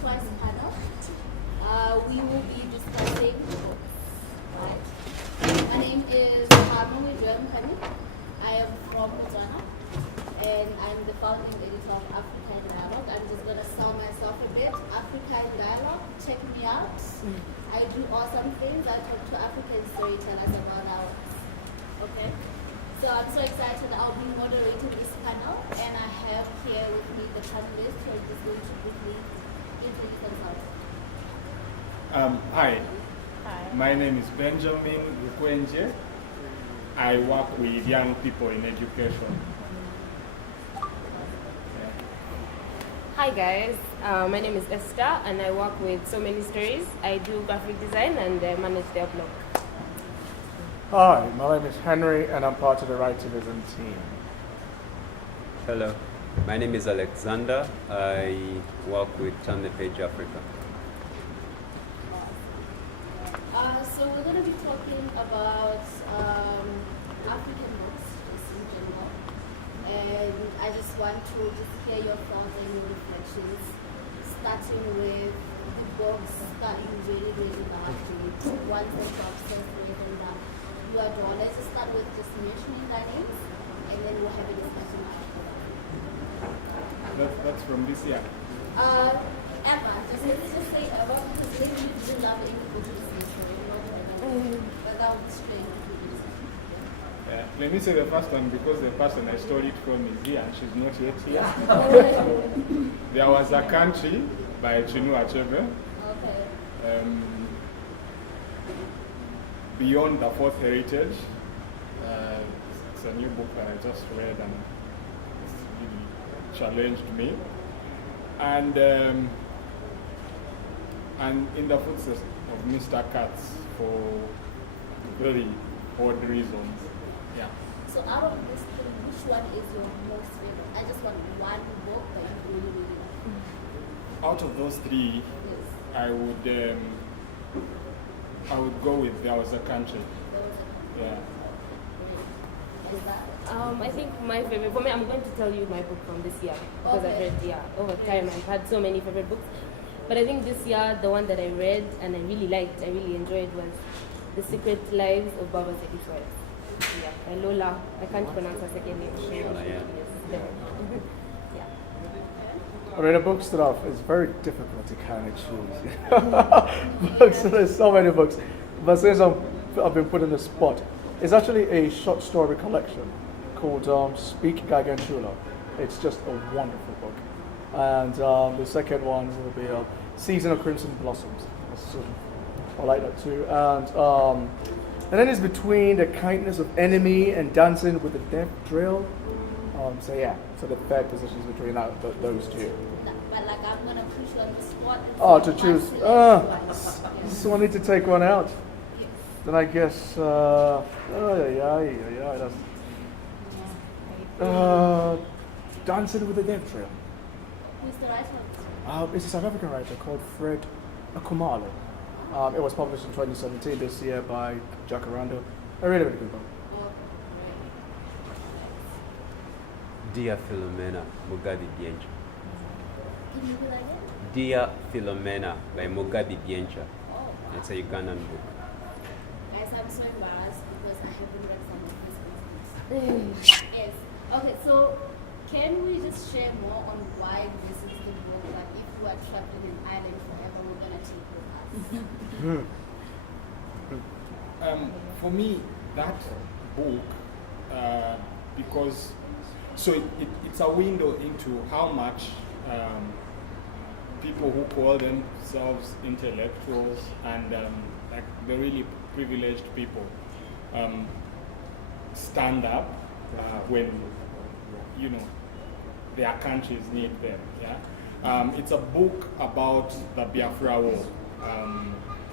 twice panel. We will be discussing books. Right. My name is Mogami. I am from Botswana, and I'm the founding editor of Africa in Dialogue. I'm just going to sell myself a bit. Africa in Dialogue, check me out. I do awesome things. I talk to African storytellers about our works. Okay? So I'm so excited. I'll be moderating this panel, and I have here with me the panelists who are just going to quickly introduce themselves. Hi. My name is Benjamin Rukwengye. I work with young people in education. Hi guys, my name is Esther and I work with So Many Stories. I do graphic design and manage their blog. Hi, my name is Henry and I'm part of the Writivism team. Hello, my name is Alexander. I work with Turn the Page Africa. So we're going to be talking about African books just in general. And I just want to just hear your thoughts and your reflections, starting with the books that you really, really love to read, ones that you're obsessed with and that you adore. Let's just start with just mentioning their names, and then we'll have a discussion after that. That's from this year. Emma, let's just say Emma, because maybe you didn't love any book this year, but that would be strange. Let me say the first one because the person I stole it from is here and she's not yet here. There was a country by Chinua Achebe. Okay. Beyond the Fourth Heritage. It's a new book that I just read and it's really challenged me. And in the footsteps of Mr. Katz for very odd reasons. Yeah. So out of this three, which one is your most favorite? I just want one book that you really, really like. Out of those three, Yes. I would go with There Was a Country. There was a Yeah. Is that? I think my favorite, for me, I'm going to tell you my book from this year because I've Okay. read, over time, I've had so many favorite books. But I think this year, the one that I read and I really liked, I really enjoyed was The Secret Lives of Baba Seki's Wives. Yeah, by Lola. I can't pronounce her second name. Lola, yeah. Yes, yeah. I mean, a book stuff is very difficult to kind of choose. Books, there's so many books. But since I've been put in the spot, it's actually a short story collection called Speak Gargantua. It's just a wonderful book. And the second one will be Season of Crimson Blossoms. I like that too. And then it's between The Kindness of Enemy and Dancing with the Death Drill. So the third position is between those two. But like I'm gonna put you on the spot. And Oh, say to choose. one select So I need to take one out. Yes. Then I guess. Dancing with the Death Drill. Who's the writer? It's a South African writer called Fred Akumalo. It was published in 2017 this year by Jacaranda. A really, really good book. Oh, Dear Philomena, Mogami Biencha. Can you do that again? Dear Philomena by Mogami Biencha. Oh, It's a Ugandan book. guys, I'm so embarrassed because I haven't read some of these books. Yes. Okay, so can we just share more on why this is the book that if you are trapped in an island forever, we're gonna take with us? For me, that book, because it's a window into how much people who call themselves intellectuals and like the really privileged people stand up when their countries need them. Yeah, it's a book about the Biafra War.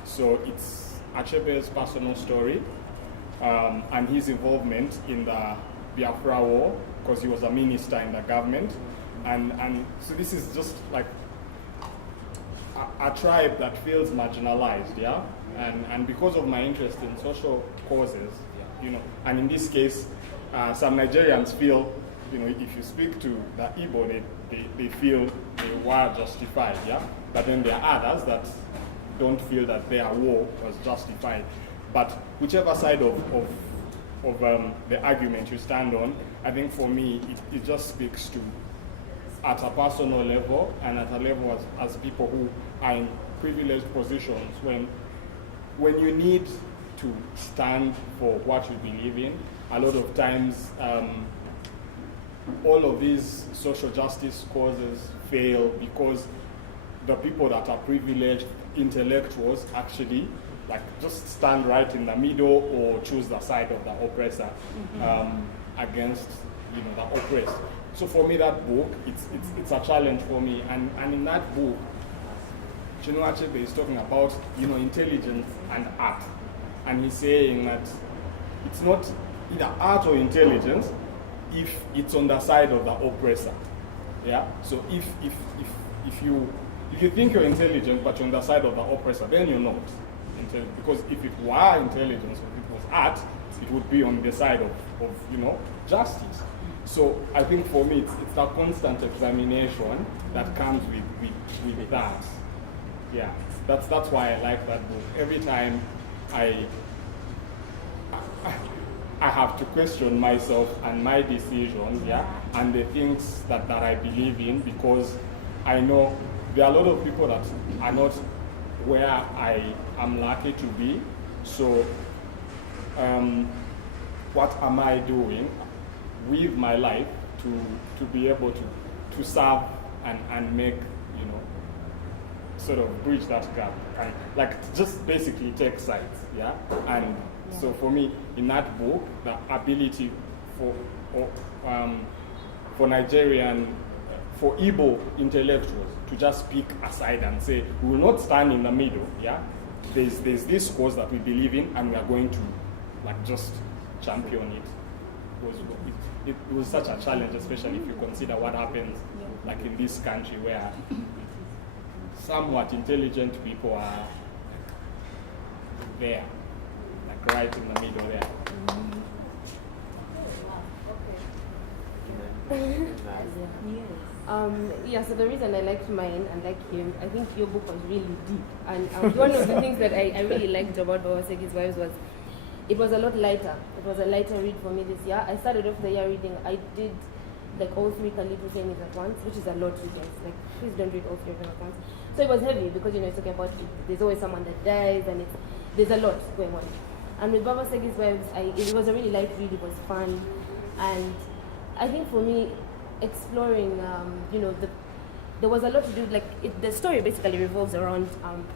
So it's Achebe's personal story and his involvement in the Biafra War because he was a minister in the government, and so this is just like a tribe that feels marginalized, yeah, and because of my interest in social causes, and in this case, some Nigerians feel, if you speak to the Igbo, they feel they were justified, yeah. but then there are others that don't feel that their war was justified. But whichever side of the argument you stand on, I think for me it just speaks to, at a personal level and at a level as people who are in privileged positions, when you need to stand for what you believe in, a lot of times all of these social justice causes fail because the people that are privileged intellectuals actually just stand right in the middle or choose the side of the oppressor against the oppressed. So for me, that book, it's a challenge for me. And in that book, Twinokwesiga is talking about intelligence and art, and he's saying that it's not either art or intelligence if it's on the side of the oppressor. Yeah. So if you think you're intelligent but you're on the side of the oppressor, then you're not intelligent. Because if it were intelligence or if it was art, it would be on the side of justice. So I think for me, it's a constant examination that comes with that. Yeah, that's why I like that book. Every time I have to question myself and my decisions, yeah, and the things that I believe in, because I know there are a lot of people that are not where I am lucky to be. So what am I doing with my life to be able to serve and make, sort of bridge that gap and just basically take sides, yeah? And so for me, in that book, the ability for Igbo intellectuals to just pick a side and say, we will not stand in the middle, yeah? There's this cause that we believe in and we are going to just champion it. It was such a challenge, especially if you consider what happens in this country where somewhat intelligent people are there, right in the middle there. So the reason I liked mine and like him, I think your book was really deep. And one of the things that I really liked about Babasegi's Wives was it was a lot lighter. It was a lighter read for me this year. I started off the year reading, I did all three Kalibu sayings at once, which is a lot to get. Please don't read all three of them at once. So it was heavy because it's talking about there's always someone that dies and there's a lot going on. And with Babasegi's Wives, it was a really light read. It was fun, and I think for me, exploring, there was a lot to do. The story basically revolves around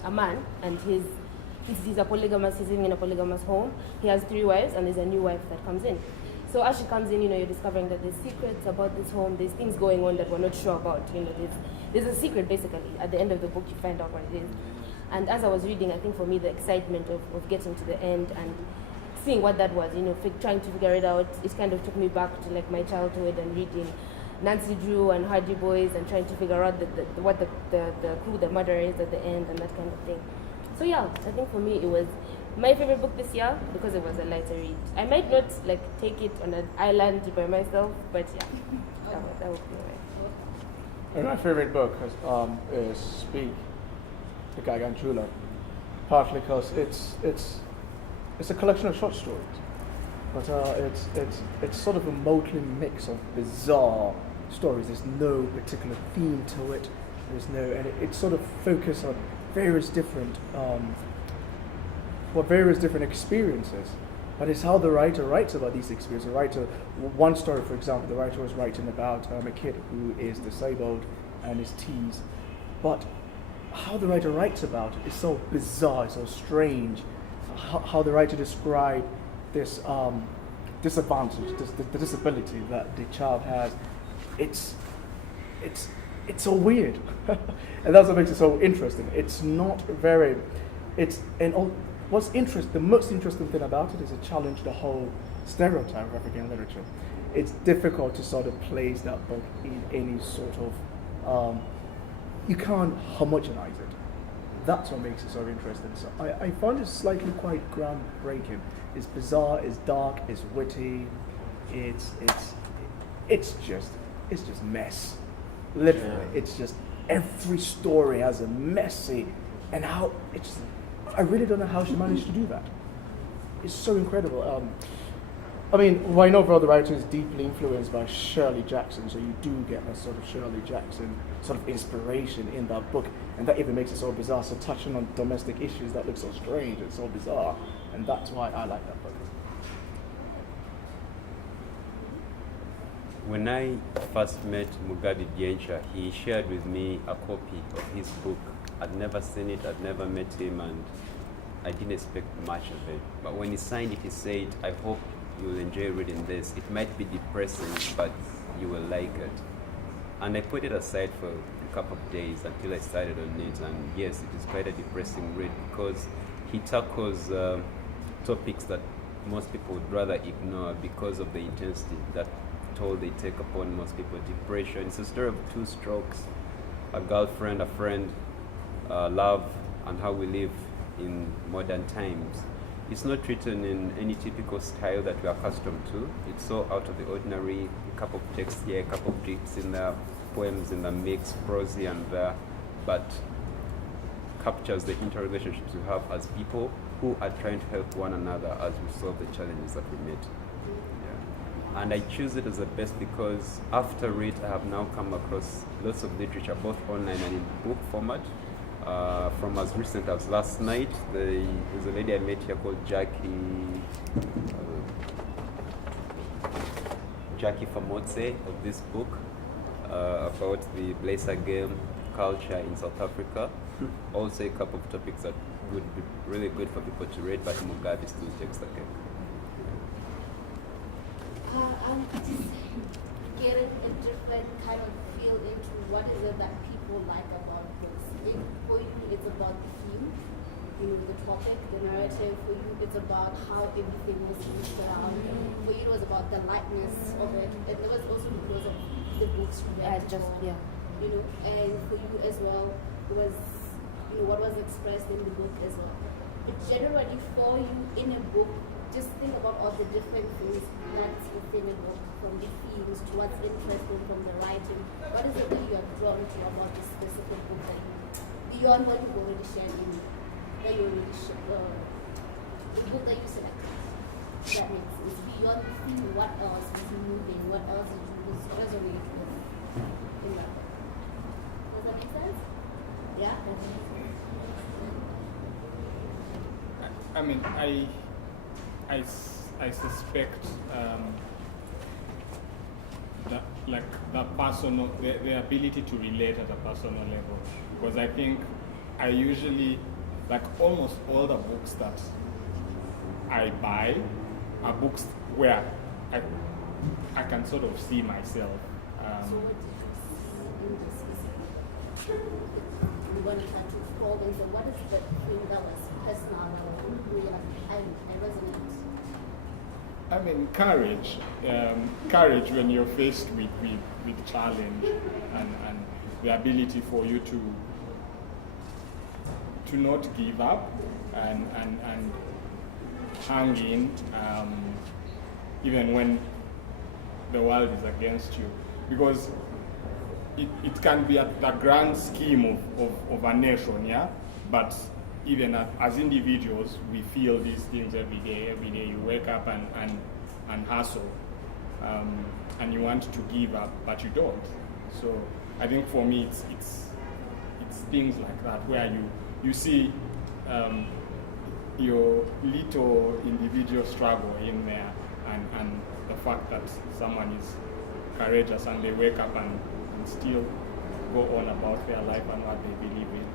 a man and he's a polygamous. He's living in a polygamous home. He has 3 wives, and there's a new wife that comes in. So as she comes in, you're discovering that there's secrets about this home. There's things going on that we're not sure about. There's a secret basically. At the end of the book, you find out what it is. And as I was reading, I think for me the excitement of getting to the end and seeing what that was, trying to figure it out, it kind of took me back to my childhood and reading Nancy Drew and Hardy Boys and trying to figure out what who the murderer is at the end and that kind of thing. So yeah, I think for me it was my favorite book this year because it was a lighter read. I might not take it on an island by myself, but yeah, that would be right. And my favorite book is Speak, the Gargantula, partly because it's a collection of short stories, but it's sort of a motley mix of bizarre stories. There's no particular theme to it. And it sort of focuses on various different experiences, but it's how the writer writes about these experiences. One story, for example, the writer was writing about a kid who is disabled and is teased, but how the writer writes about it is so bizarre, so strange. How the writer described this disadvantage, the disability that the child has, it's so weird, and that's what makes it so interesting. It's not very, the most interesting thing about it is it challenged the whole stereotype of African literature. It's difficult to sort of place that book in any sort of, you can't homogenize it. That's what makes it so interesting. So I found it slightly quite groundbreaking. It's bizarre, it's dark, it's witty, it's just mess. Literally, it's just every story has a messy, and how I really don't know how she managed to do that. It's so incredible. I mean, well, I know the writer is deeply influenced by Shirley Jackson, so you do get a sort of Shirley Jackson sort of inspiration in that book, and that even makes it so bizarre. So touching on domestic issues that look so strange and so bizarre, and that's why I like that book. When I first met Mugabe Biencha, he shared with me a copy of his book. I'd never seen it, I'd never met him, and I didn't expect much of it. But when he signed it, he said, I hope you'll enjoy reading this. It might be depressing, but you will like it. And I put it aside for a couple of days until I started on it. And yes, it is quite a depressing read because he tackles topics that most people would rather ignore because of the intensity that toll they take upon most people. Depression. It's a story of two strokes, a girlfriend, a friend, love, and how we live in modern times. It's not written in any typical style that we're accustomed to. It's so out of the ordinary, a couple of texts here, a couple of bits in there, poems in the mix, prose here and there, but captures the interrelationships we have as people who are trying to help one another as we solve the challenges that we meet. Yeah. And I choose it as the best because after it, I have now come across lots of literature, both online and in book format. From as recent as last night, there's a lady I met here called Jackie Famotse of this book about the Blazer game culture in South Africa. Also a couple of topics that would be really good for people to read, but Mugabe still takes the cake. I'm just getting a different kind of feel into what is it that people like about books. For you, it's about the theme, the topic, the narrative. For you, it's about how everything was used around. For you, it was about the lightness of it. And there was also because of the books you read. And for you as well, it was what was expressed in the book as well. But generally, for you in a book, just think about all the different things that's within a book, from the themes to what's interesting from the writing. What is it that you are drawn to about this specific book that you, beyond what you've already shared in that you already the book that you selected? That makes sense. Beyond the theme, what else is moving? What else is resonating with in that book? Does that make sense? Yeah? I mean, I suspect that, like, the ability to relate at a personal level, because I think I usually, like, almost all the books that I buy are books where I can sort of see myself. So what did you see in this specific? You want to fold and say, what is the thing that was personal that really I resonate? I mean, courage. Courage when you're faced with challenge, and the ability for you to not give up and hang in, even when the world is against you. Because it can be the grand scheme of a nation, yeah? But even as individuals, we feel these things every day. Every day you wake up and hustle, and you want to give up, but you don't. So I think for me, it's things like that where you see your little individual struggle in there, and the fact that someone is courageous and they wake up and still go on about their life and what they believe in.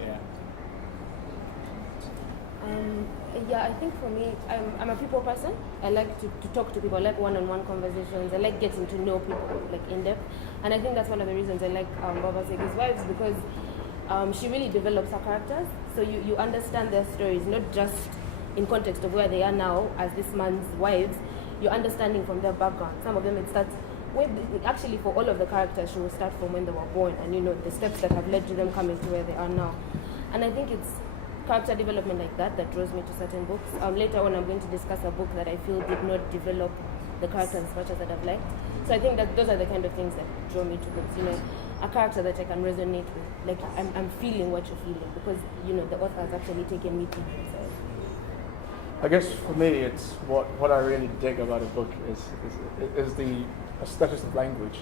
Yeah. Yeah, I think for me, I'm a people person. I like to talk to people. I like one-on-one conversations. I like getting to know people, like, in depth. And I think that's one of the reasons I like Babasegi's Wives, because she really develops her characters. So you understand their stories, not just in context of where they are now as this man's wives. You're understanding from their background. Some of them, it starts actually, for all of the characters, she will start from when they were born, and the steps that have led to them coming to where they are now. And I think it's character development like that draws me to certain books. Later on, I'm going to discuss a book that I feel did not develop the characters as much as I'd have liked. So I think that those are the kind of things that draw me to books. a character that I can resonate with. Like I'm feeling what you're feeling because the author has actually taken me to himself. I guess for me, it's what I really dig about a book is the aesthetics of language,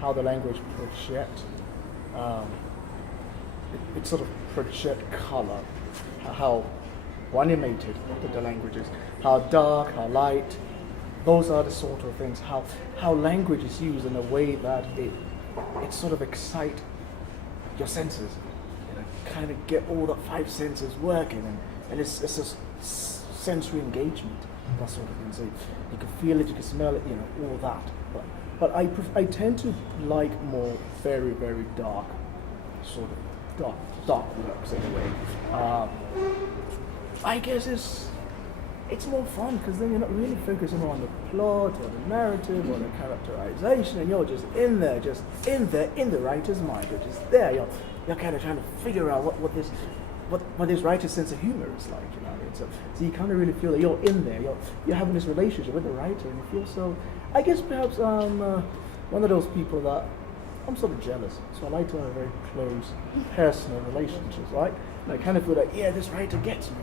how the language project, it sort of project color, how animated the language is, how dark, how light. Those are the sort of things. How language is used in a way that it sort of excite your senses, kind of get all the 5 senses working, and it's a sensory engagement, that sort of thing. So you can feel it, you can smell it, all that. But I tend to like more very, very dark, sort of dark works in a way. I guess it's more fun because then you're not really focusing on the plot or the narrative or the characterization, and you're just in there in the writer's mind. You're just there. You're kind of trying to figure out what this writer's sense of humor is like. You know what I mean? So you kind of really feel that you're in there. You're having this relationship with the writer, and you feel so. I guess perhaps I'm one of those people that I'm sort of jealous. So I like to have very close personal relationships, right? And I kind of feel like, yeah, this writer gets me.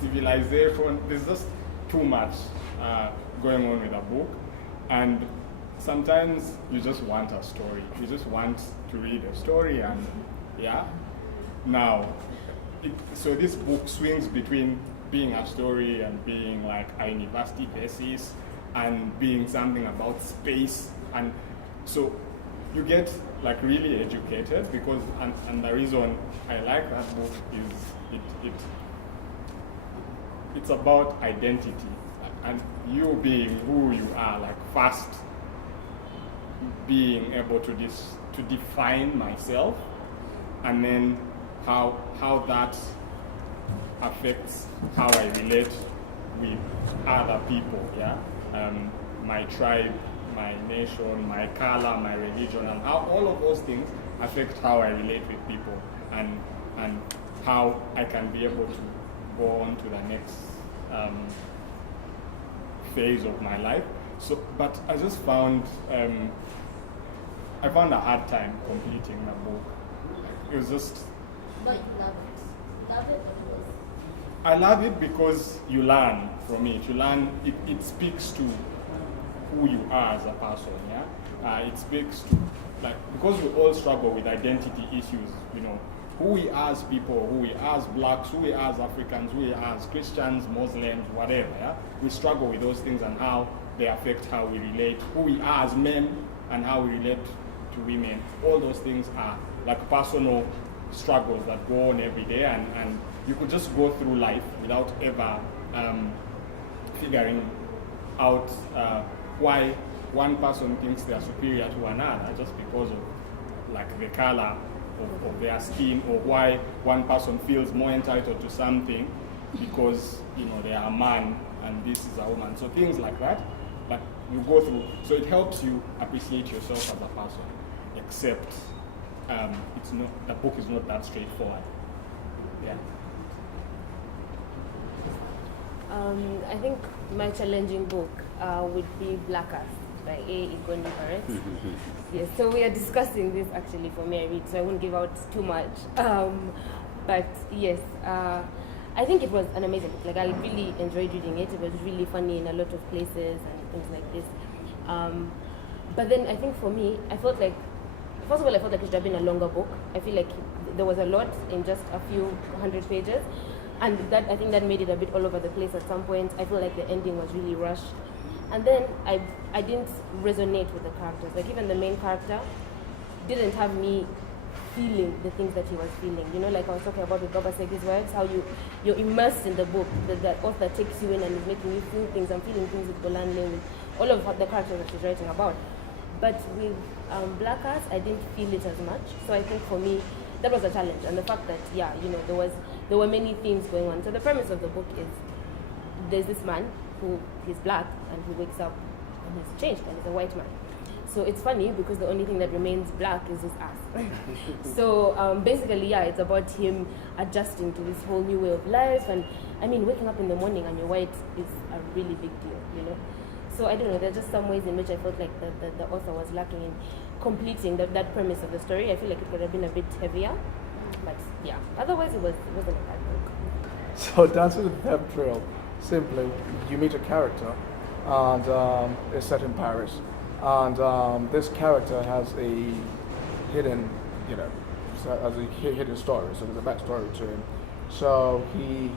Civilization, there's just too much going on with a book, and sometimes you just want a story. You just want to read a story, and now so this book swings between being a story and being like a university thesis and being something about space, and so you get like really educated because and the reason I like that book is it's about identity and you being who you are, like first being able to define myself, and then how that affects how I relate with other people, my tribe, my nation, my color, my religion, and how all of those things affect how I relate with people, and how I can be able to go on to the next phase of my life. So, but I just found I found a hard time completing the book. It was just. But you love it. Love it because. I love it because you learn from it. You learn. It speaks to who you are as a person. It speaks to because we all struggle with identity issues. Who we are as people, who we are as blacks, who we are as Africans, who we are as Christians, Muslims, whatever. We struggle with those things and how they affect how we relate, who we are as men and how we relate to women. All those things are like personal struggles that go on every day, and you could just go through life without ever figuring out why one person thinks they are superior to another just because of like the color of their skin, or why one person feels more entitled to something because they are a man and this is a woman. So things like that you go through. So it helps you appreciate yourself as a person, except it's not, the book is not that straightforward. Yeah. I think my challenging book would be Black Earth by A. Igoni Barrett. Yes, so we are discussing this actually for me, I read, so I won't give out too much. But yes, I think it was an amazing book. Like, I really enjoyed reading it. It was really funny in a lot of places and things like this. But then I think for me, I felt like, first of all, I felt like it should have been a longer book. I feel like there was a lot in just a few hundred pages. And that, I think that made it a bit all over the place at some point. I feel like the ending was really rushed. And then I didn't resonate with the characters. Like, even the main character didn't have me feeling the things that he was feeling. Like I was talking about with Baba Segi's words, how you're immersed in the book. The author takes you in and is making you feel things. I'm feeling things with Bolanle, with all of the characters that she's writing about. But with Black Earth, I didn't feel it as much. So I think for me, that was a challenge. And the fact that, there were many themes going on. So the premise of the book is there's this man who is black and who wakes up and he's changed and he's a white man. So it's funny because the only thing that remains black is his ass. So basically, it's about him adjusting to this whole new way of life. And I mean, waking up in the morning and you're white is a really big deal, So I don't know, there are just some ways in which I felt like the author was lacking in completing that premise of the story. I feel like it could have been a bit heavier. But yeah, otherwise it wasn't a bad book. So Dancing with the Death Trail, simply, you meet a character and it's set in Paris. And this character has a hidden, has a hidden story, so there's a backstory to him. So he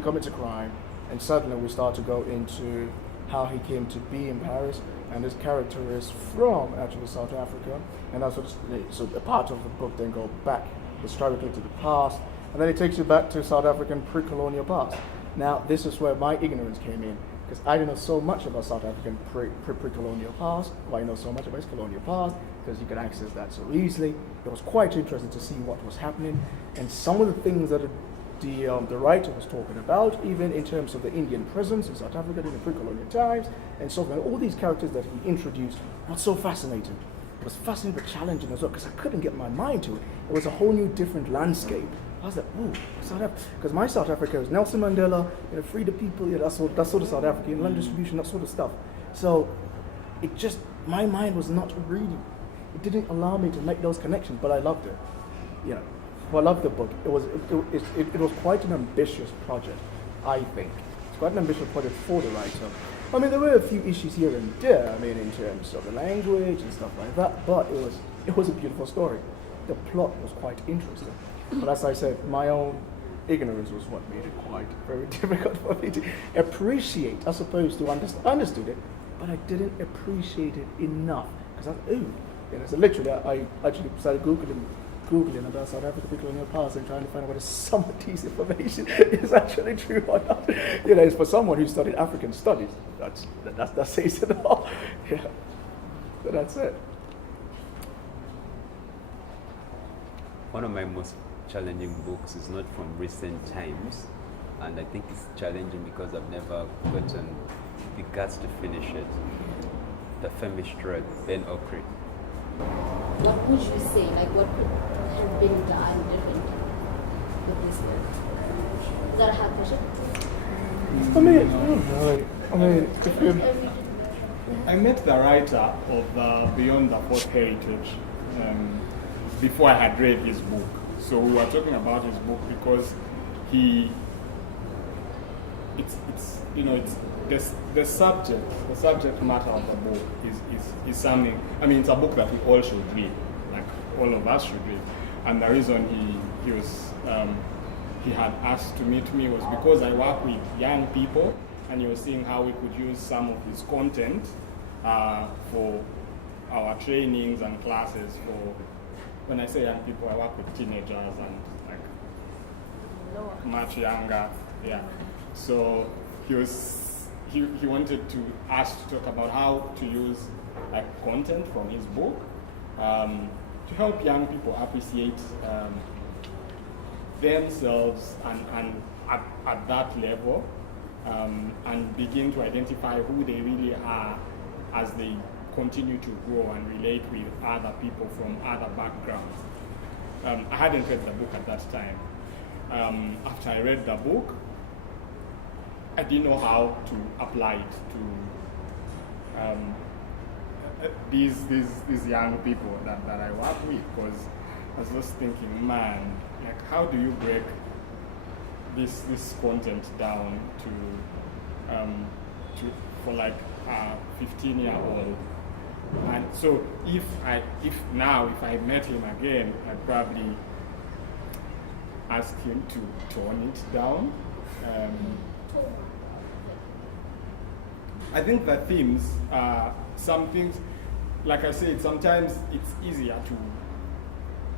commits a crime, and suddenly we start to go into how he came to be in Paris, and this character is from actually South Africa, and that's so a part of the book then go back historically to the past, and then it takes you back to South African pre-colonial past. Now, this is where my ignorance came in, because I didn't know so much about South African pre-colonial past. Why I know so much about its colonial past, because you can access that so easily. It was quite interesting to see what was happening, and some of the things that the writer was talking about, even in terms of the Indian presence in South Africa during the pre-colonial times, and so on. All these characters that he introduced was so fascinating. It was fascinating but challenging as well, because I couldn't get my mind to it. It was a whole new different landscape. I was like, ooh, South Africa. Because my South Africa is Nelson Mandela, free the people, that sort of South African, land distribution, that sort of stuff. So it just, my mind was not reading. It didn't allow me to make those connections, but I loved it. Well, I loved the book. It was quite an ambitious project, I think. It's quite an ambitious project for the writer. I mean, there were a few issues here and there, in terms of the language and stuff like that, but it was a beautiful story. The plot was quite interesting. But as I said, my own ignorance was what made it quite very difficult for me to appreciate, as opposed to understood it, but I didn't appreciate it enough. Because so literally, I actually started Googling about South Africa pre-colonial past and trying to find out whether some of these information is actually true or not. It's for someone who studied African studies. That says it all. Yeah. So that's it. One of my most challenging books is not from recent times, and I think it's challenging because I've never gotten the guts to finish it. The Famished Thread, Ben Okri. What would you say, what could have been done different with this book? Is that a hard question? I met the writer of Beyond the Fourth Heritage before I had read his book. So we were talking about his book because the subject matter of the book is something. It's a book that we all should read, like all of us should read. And the reason he had asked to meet me was because I work with young people, and he was seeing how we could use some of his content for our trainings and classes for, when I say young people, I work with teenagers and like much younger, yeah. So he wanted to us to talk about how to use like content from his book to help young people appreciate themselves and at that level and begin to identify who they really are as they continue to grow and relate with other people from other backgrounds. I hadn't read the book at that time. After I read the book, I didn't know how to apply it to these young people that I work with, because I was just thinking, man, like how do you break this content down to for like a 15-year-old? And so if I met him again, I'd probably ask him to tone it down. I think the themes are some things, like I said, sometimes it's easier to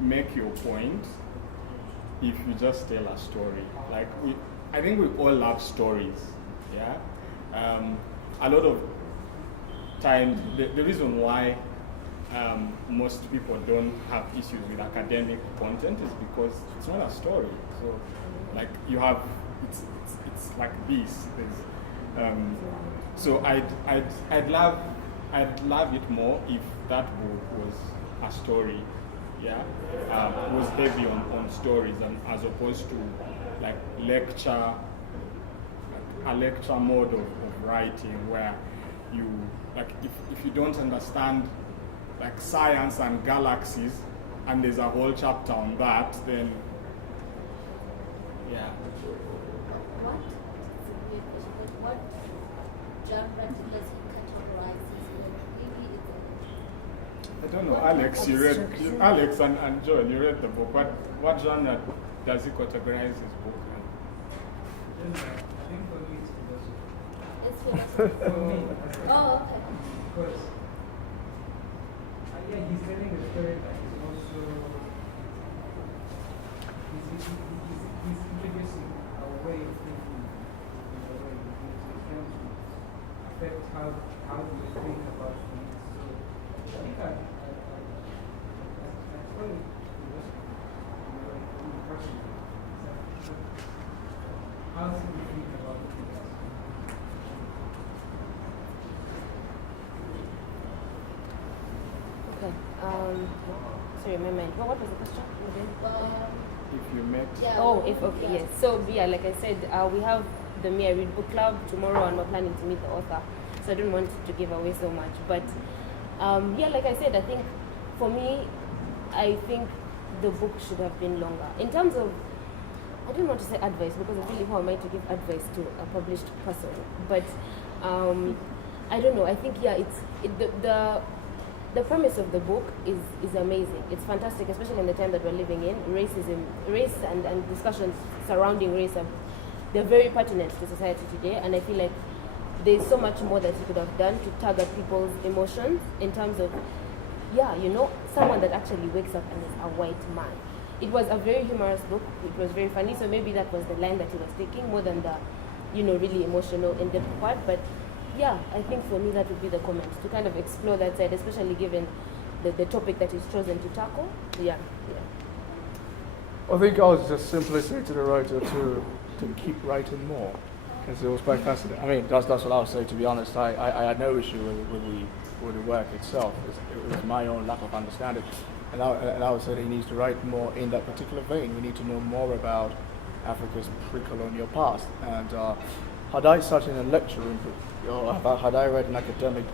make your point if you just tell a story. Like I think we all love stories, yeah? A lot of times, the reason why most people don't have issues with academic content is because it's not a story. So, like you have, it's like this. So I'd love it more if that book was a story, yeah, was heavy on stories, and as opposed to like a lecture mode of writing where you like if you don't understand like science and galaxies and there's a whole chapter on that, then yeah. What? It's a weird question, but what genre does he categorize his work? Maybe it's I don't know, Alex and Joel, you read the book. What genre does he categorize his book in? I think for me it's philosophy. it's philosophy. For me, Oh, okay. because yeah, he's telling a story that is also he's introducing a way of thinking in a way because it's going to affect how you think about things. So I think I find philosophy in a way for me personally. How do you think about things? Okay. Sorry, my mind. What was the question again? If you met Yeah. Oh, okay, yes. So, yeah, like I said, we have the Me I Read book club tomorrow, and we're planning to meet the author. So I don't want to give away so much. But, yeah, like I said, I think for me, I think the book should have been longer. In terms of, I don't want to say advice, because it's really how am I to give advice to a published person. But, I don't know. I think, yeah, the premise of the book is amazing. It's fantastic, especially in the time that we're living in. Race and discussions surrounding race they're very pertinent to society today, and I feel like there's so much more that he could have done to target people's emotions in terms of, yeah, someone that actually wakes up and is a white man. It was a very humorous book. It was very funny, so maybe that was the line that he was taking more than the, really emotional, in-depth part. But yeah, I think for me that would be the comment, to kind of explore that side, especially given the topic that he's chosen to tackle. Yeah. I think I was just simply saying to the writer to keep writing more, because it was quite fascinating. I mean, that's what I would say, to be honest. I had no issue with the work itself. It was my own lack of understanding. And I would say that he needs to write more in that particular vein. We need to know more about Africa's pre-colonial past. And had I sat in a lecture room, had I read an academic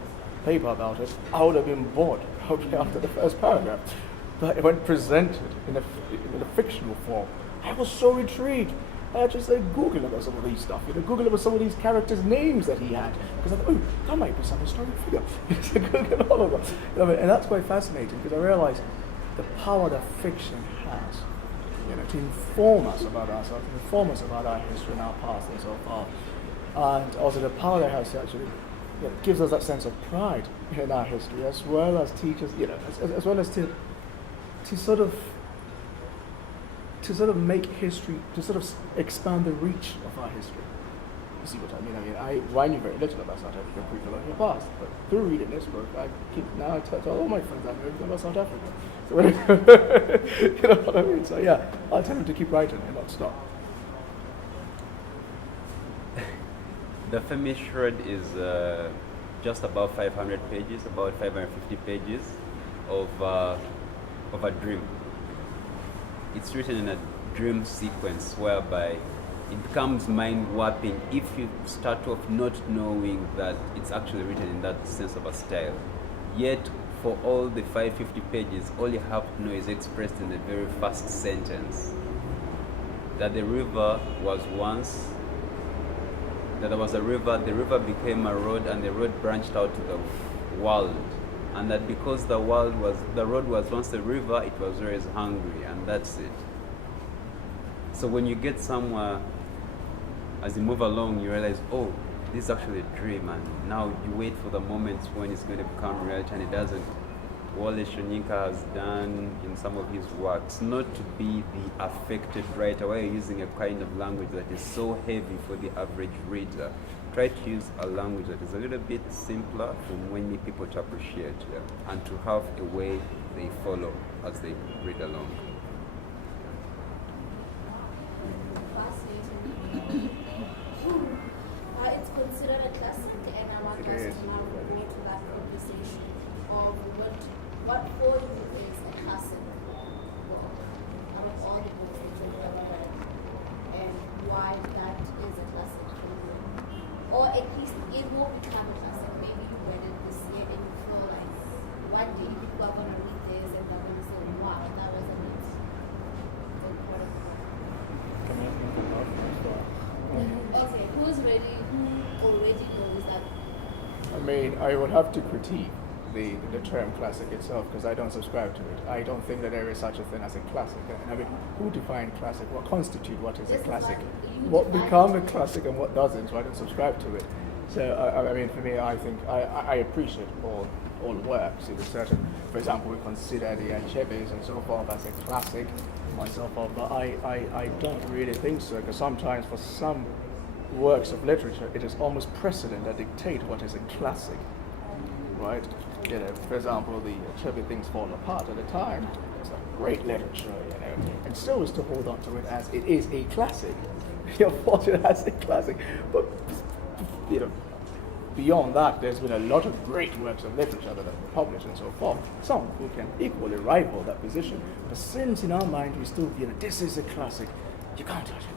paper about it, I would have been bored probably after the first paragraph. But when presented in a fictional form, I was so intrigued. I actually started Googling about some of these stuff, Googling about some of these characters' names that he had, because I thought, that might be some historic figure. Google all of them. And that's quite fascinating, because I realized the power that fiction has, to inform us about ourselves, to inform us about our history and our past and so forth. And also the power that has to actually gives us that sense of pride in our history, as well as teaches, as well as to sort of make history, to sort of expand the reach of our history. You see what I mean? I knew very little about South Africa pre-colonial past, but through reading this book, I tell all my friends I know everything about South Africa. So you know what I mean? So yeah, I'll tell them to keep writing and not stop. The famous shred is just about 500 pages, about 550 pages of a dream. It's written in a dream sequence whereby it becomes mind-warping if you start off not knowing that it's actually written in that sense of a style. Yet, for all the 550 pages, all you have to know is expressed in the very first sentence. That the river was once, that there was a river, the river became a road, and the road branched out to the world. And that because the road was once a river, it was always hungry, and that's it. So when you get somewhere, as you move along, you realize, oh, this is actually a dream, and now you wait for the moment when it's going to become reality, and it doesn't. Wale Soyinka has done in some of his works, not to be the affected writer, where you're using a kind of language that is so heavy for the average reader. Try to use a language that is a little bit simpler for many people to appreciate, and to have a way they follow as they read along. Fascinating. It's considered a classic, and I want us to now go to that conversation of what for you is a classic book out of all the books that you've ever read, and why that is a classic for you, or at least it will become a classic. Maybe you read it this year and you feel like one day people are going to read this and they're going to say, wow, that resonates. Okay, who's ready? Who already knows that? I mean, I would have to critique the term classic itself, because I don't subscribe to it. I don't think that there is such a thing as a classic. And I mean, who defines classic? What constitutes what is a classic? What becomes a classic and what doesn't? So I don't subscribe to it. So I mean, for me, I think I appreciate all works. It is certain. For example, we consider the Nshakira and so forth as a classic myself, but I don't really think so, because sometimes for some works of literature, it is almost precedent that dictate what is a classic, right? For example, the Chubby Things Fall Apart at the time, it's a great literature, and still is to hold on to it as it is a classic. You're fortunate as a classic, but beyond that, there's been a lot of great works of literature that have been published and so forth. Some who can equally rival that position, but since in our mind we still feel this is a classic, you can't touch it.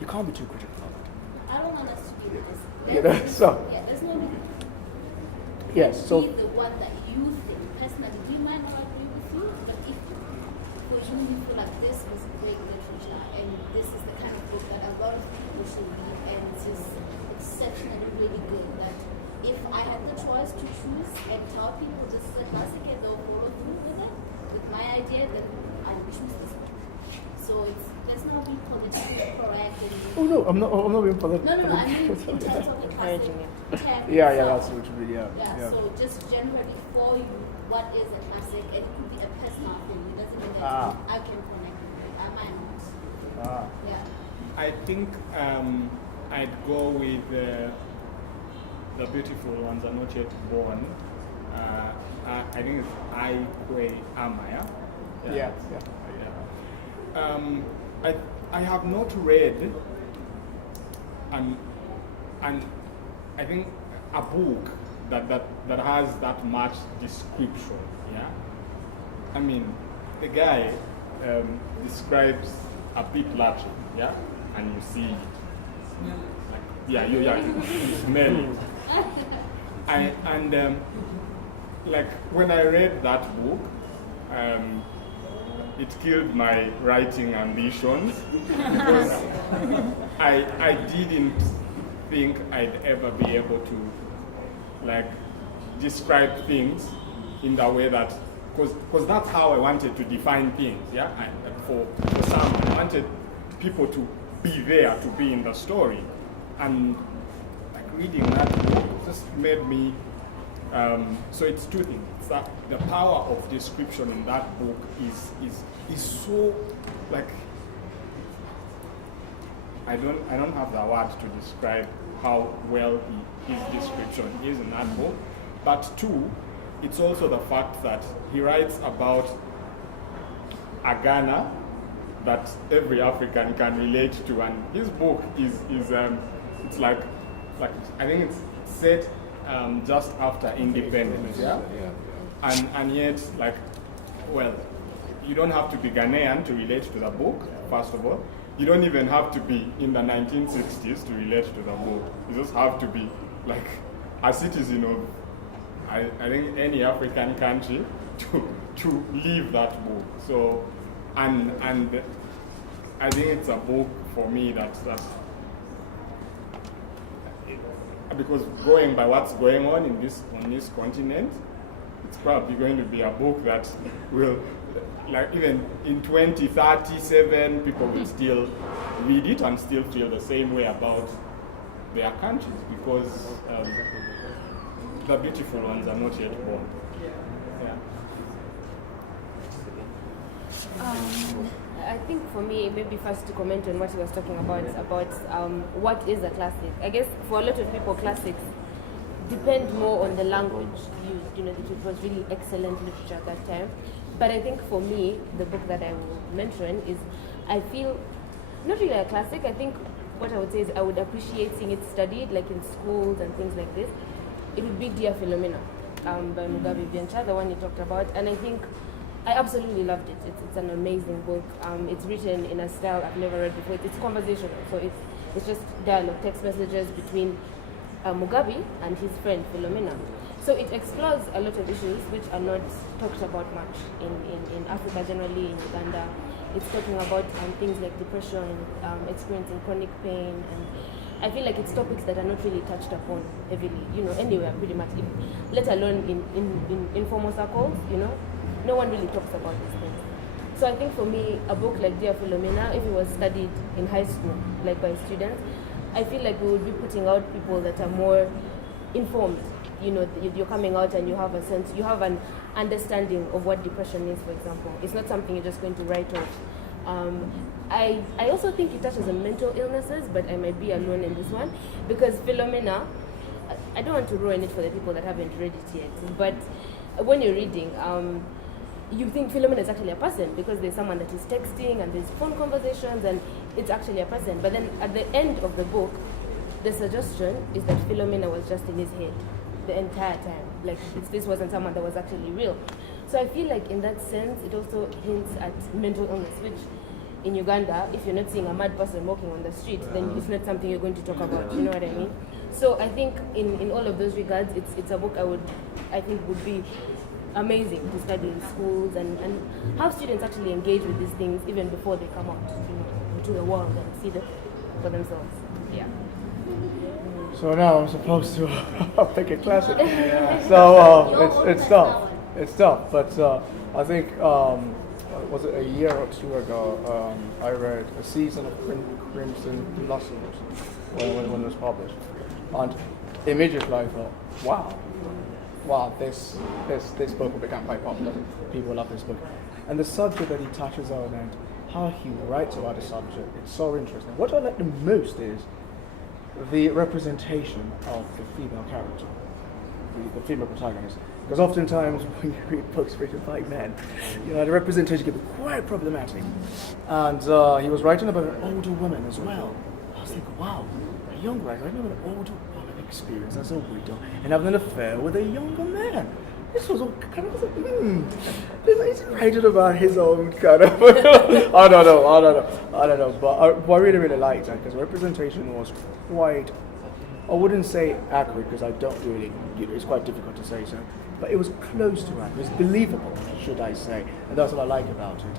You can't be too critical of it. I don't want us to be this. There's no need. Yes, so be the one that you think personally. We might not agree with you, but if for you feel like this was great literature and this is the kind of book that a lot of people should read, and it's exceptionally really good, that if I had the choice to choose and tell people this is a classic and they'll follow through with my idea, then I would choose this one. So let's not be politically correct. oh no, I'm not being political. No, I mean in terms of the classic. Yeah, that's what you mean. Yeah. So just generally for you, what is a classic? And it could be a personal thing. It doesn't mean that I can connect with it. I might not. Yeah. I think I'd go with the beautiful ones are not yet born. I think it's Amaya. Yeah. I have not read and I think a book that has that much description. Yeah, I mean the guy describes a big latrine. Yeah, and you see it. You smell it. Like when I read that book, it killed my writing ambitions because I didn't think I'd ever be able to describe things in the way that, because that's how I wanted to define things. Yeah, for some, I wanted people to be there, to be in the story, and reading that book just made me. So it's two things. It's that the power of description in that book is so like. I don't have the word to describe how well his description is in that book. But two, it's also the fact that he writes about a Ghana that every African can relate to, and his book is it's like I think it's set just after independence, yeah? And yet, like, well, you don't have to be Ghanaian to relate to the book, first of all. You don't even have to be in the 1960s to relate to the book. You just have to be like a citizen of, I think, any African country to live that book. So, and I think it's a book for me that's because going by what's going on on this continent, it's probably going to be a book that will, like, even in 2037, people will still read it and still feel the same way about their countries, because the beautiful ones are not yet born. I think for me, maybe first to comment on what he was talking about what is a classic. I guess for a lot of people, classics depend more on the language used. You know, that it was really excellent literature at that time. But I think for me, the book that I will mention is, I feel, not really a classic. I think what I would say is I would appreciate seeing it studied, like in schools and things like this. It would be Dear Philomena by Mogami, the one he talked about. And I think I absolutely loved it. It's an amazing book. It's written in a style I've never read before. It's conversational, so it's just dialogue, text messages between Mugabe and his friend Philomena. So it explores a lot of issues which are not talked about much in Africa generally, in Uganda. It's talking about things like depression, experiencing chronic pain, and I feel like it's topics that are not really touched upon heavily, you know, anywhere pretty much, let alone in informal circles, you know. No one really talks about these things. So I think for me, a book like Dear Philomena, if it was studied in high school, like by students, I feel like we would be putting out people that are more informed. You know, you're coming out and you have a sense, you have an understanding of what depression is, for example. It's not something you're just going to write off. I also think it touches on mental illnesses, but I might be alone in this one, because Philomena, I don't want to ruin it for the people that haven't read it yet, but when you're reading, you think Philomena is actually a person, because there's someone that is texting and there's phone conversations and it's actually a person. But then at the end of the book, the suggestion is that Philomena was just in his head the entire time. Like, this wasn't someone that was actually real. So I feel like in that sense, it also hints at mental illness, which in Uganda, if you're not seeing a mad person walking on the street, then it's not something you're going to talk about, you know what I mean? So I think in all of those regards, it's a book I think would be amazing to study in schools and have students actually engage with these things even before they come out, you know, into the world and see them for themselves. Yeah. So now I'm supposed to pick a classic. So it's tough. It's tough. But I think was it a year or two ago? I read A Season of Crimson Blossoms when it was published, and immediately I thought, wow, this book will become quite popular. People love this book, and the subject that he touches on and how he writes about the subject, it's so interesting. What I like the most is the representation of the female character, the female protagonist. Because oftentimes when you read books written by men, you know, the representation can be quite problematic. And he was writing about an older woman as well. I was thinking, wow, a young writer, I know an older woman experience as a widow and having an affair with a younger man. This was all kind of he's writing about his own kind of I don't know. But I really liked that because representation was quite, I wouldn't say accurate because I don't really, it's quite difficult to say so, but it was close to accurate. It was believable, should I say, and that's what I like about it.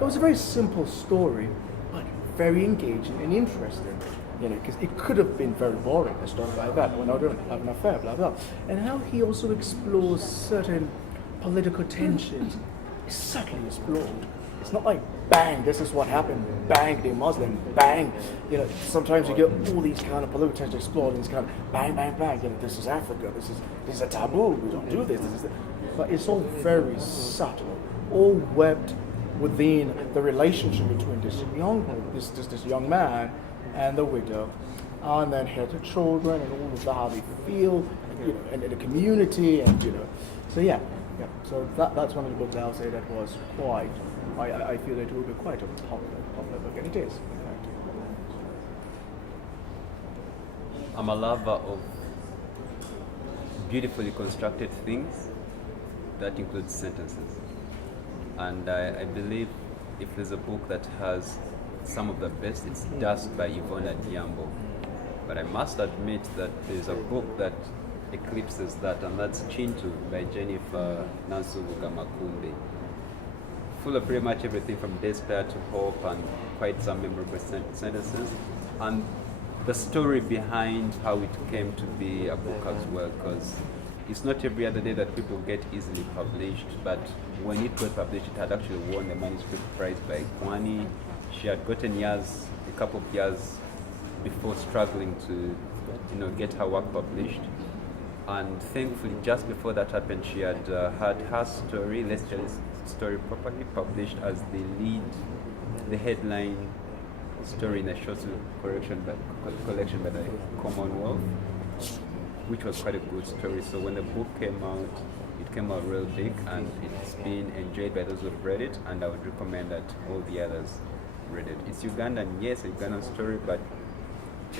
It was a very simple story, but very engaging and interesting. You know, because it could have been very boring, a story like that, when I don't have an affair, blah, blah. And how he also explores certain political tensions is subtly explored. It's not like bang, this is what happened, bang, they're Muslim, bang. You know, sometimes you get all these kind of political tensions explored, and it's kind of bang, bang, bang. You know, this is Africa, this is a taboo. We don't do this. But it's all very subtle, all webbed within the relationship between this young man and the widow, and then had the children and all of that, how they feel, you know, and the community, and you know, so yeah. So that's one of the books I'll say that was quite. I feel it will be quite a popular book, and it is. In fact. I'm a lover of beautifully constructed things. That includes sentences. And I believe if there's a book that has some of the best, it's Dusk by Ivona Diambo. But I must admit that there's a book that eclipses that, and that's Chintu by Jennifer Nansubuga-Makumbi. Full of pretty much everything from despair to hope and quite some memorable sentences. And the story behind how it came to be a book as well, because it's not every other day that people get easily published, but when it got published, it had actually won the manuscript prize by Kwani. She had gotten a couple of years before struggling to, get her work published. And thankfully, just before that happened, she had had her story, let's tell this story properly, published as the headline story in a short collection by the Commonwealth, which was quite a good story. So when the book came out, it came out real big, and it's been enjoyed by those who have read it, and I would recommend that all the others read it. It's Ugandan, yes, a Ugandan story, but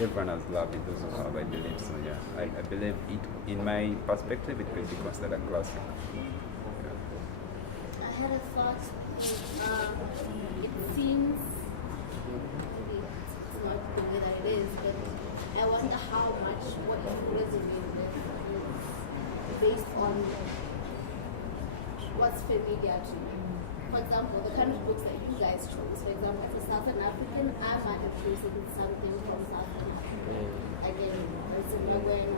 everyone has loved it, those who have, I believe. So yeah, I believe it, in my perspective, it could be considered a classic. I had a thought. It seems maybe it's not the way that it is, but I wonder how much what you resonate with is based on what's familiar to you. For example, the kind of books that you guys chose. For example, as a Southern African, I might have chosen something from South Africa. Again, it's Zimbabwean.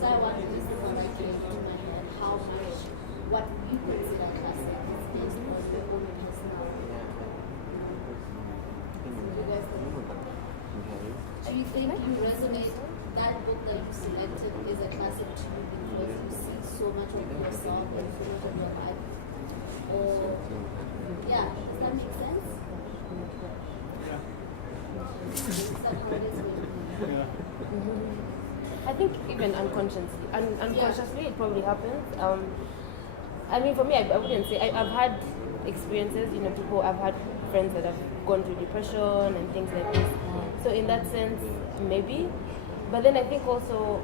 So I want to use this on like into my head how much what you consider classic is based on your own personal. You guys think? Do you think you resonate that book that you selected is a classic to you because you see so much of yourself and so much of your life? Or yeah, does that make sense? Is that how it is with you? I think even unconsciously it probably happens. I mean, for me, I wouldn't say I've had experiences. I've had friends that have gone through depression and things like this. So in that sense, maybe. But then I think also,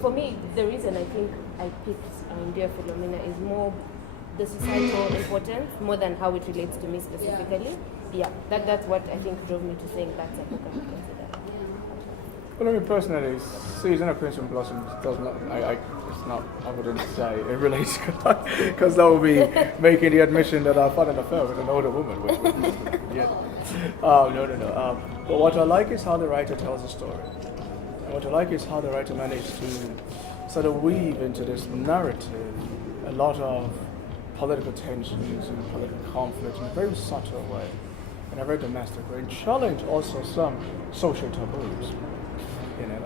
for me, the reason I think I picked Dear Philomena is more the societal importance, more than how it relates to me specifically. Yeah, that's what I think drove me to saying that's a book I would consider. Well, I mean, personally, Season of Crimson Blossoms does not, I wouldn't say it relates, because that would be making the admission that I've had an affair with an older woman. Yeah. No. But what I like is how the writer tells the story. And what I like is how the writer managed to sort of weave into this narrative a lot of political tensions and political conflict in a very subtle way, in a very domestic way, and challenge also some social taboos.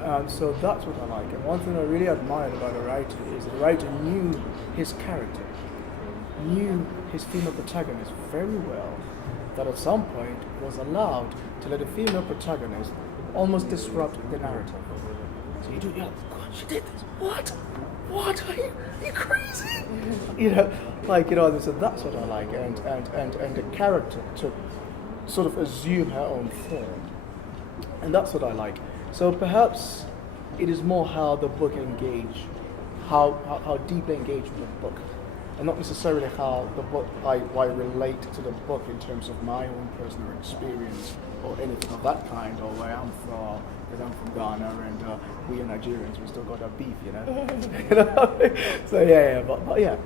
And so that's what I like. And one thing I really admired about the writer is the writer knew his character, knew his female protagonist very well, that at some point was allowed to let the female protagonist almost disrupt the narrative. So you do, God, she did this. What? Are you crazy? So that's what I like. And the character to sort of assume her own form. And that's what I like. So perhaps it is more how the book engage, how deeply engaged with the book, and not necessarily how the book I relate to the book in terms of my own personal experience or anything of that kind, or where I'm from, because I'm from Ghana and we are Nigerians, we still got our beef, So but yeah.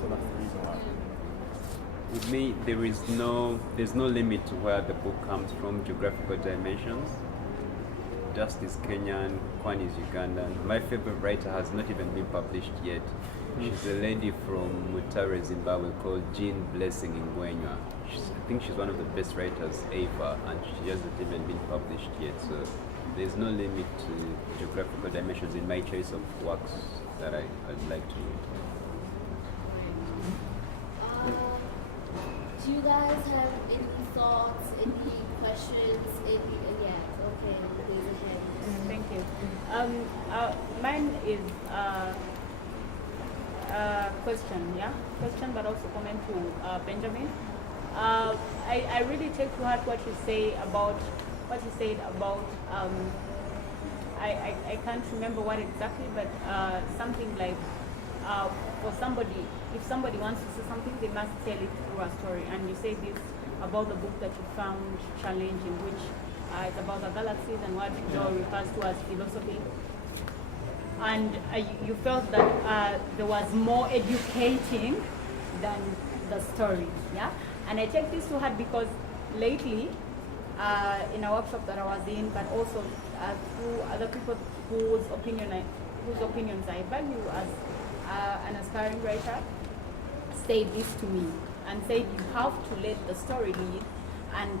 So that's the reason why. With me, there's no limit to where the book comes from, geographical dimensions. Just is Kenyan, Kwani is Ugandan. My favorite writer has not even been published yet. She's a lady from Mutare, Zimbabwe, called Jean Blessing Ngwenywa. I think she's one of the best writers ever, and she hasn't even been published yet. So there's no limit to geographical dimensions in my choice of works that I'd like to read. Do you guys have any thoughts, any questions, okay, please ahead. Thank you. Mine is question, question, but also comment to Benjamin. I really take to heart what you said about I can't remember what exactly, but something like for somebody, if somebody wants to say something, they must tell it through a story. And you say this about the book that you found challenging, which it's about the galaxies and what Joe refers to as philosophy. And you felt that there was more educating than the story, And I take this to heart because lately, in a workshop that I was in, but also through other people whose opinions I value as an aspiring writer, say this to me and say you have to let the story lead and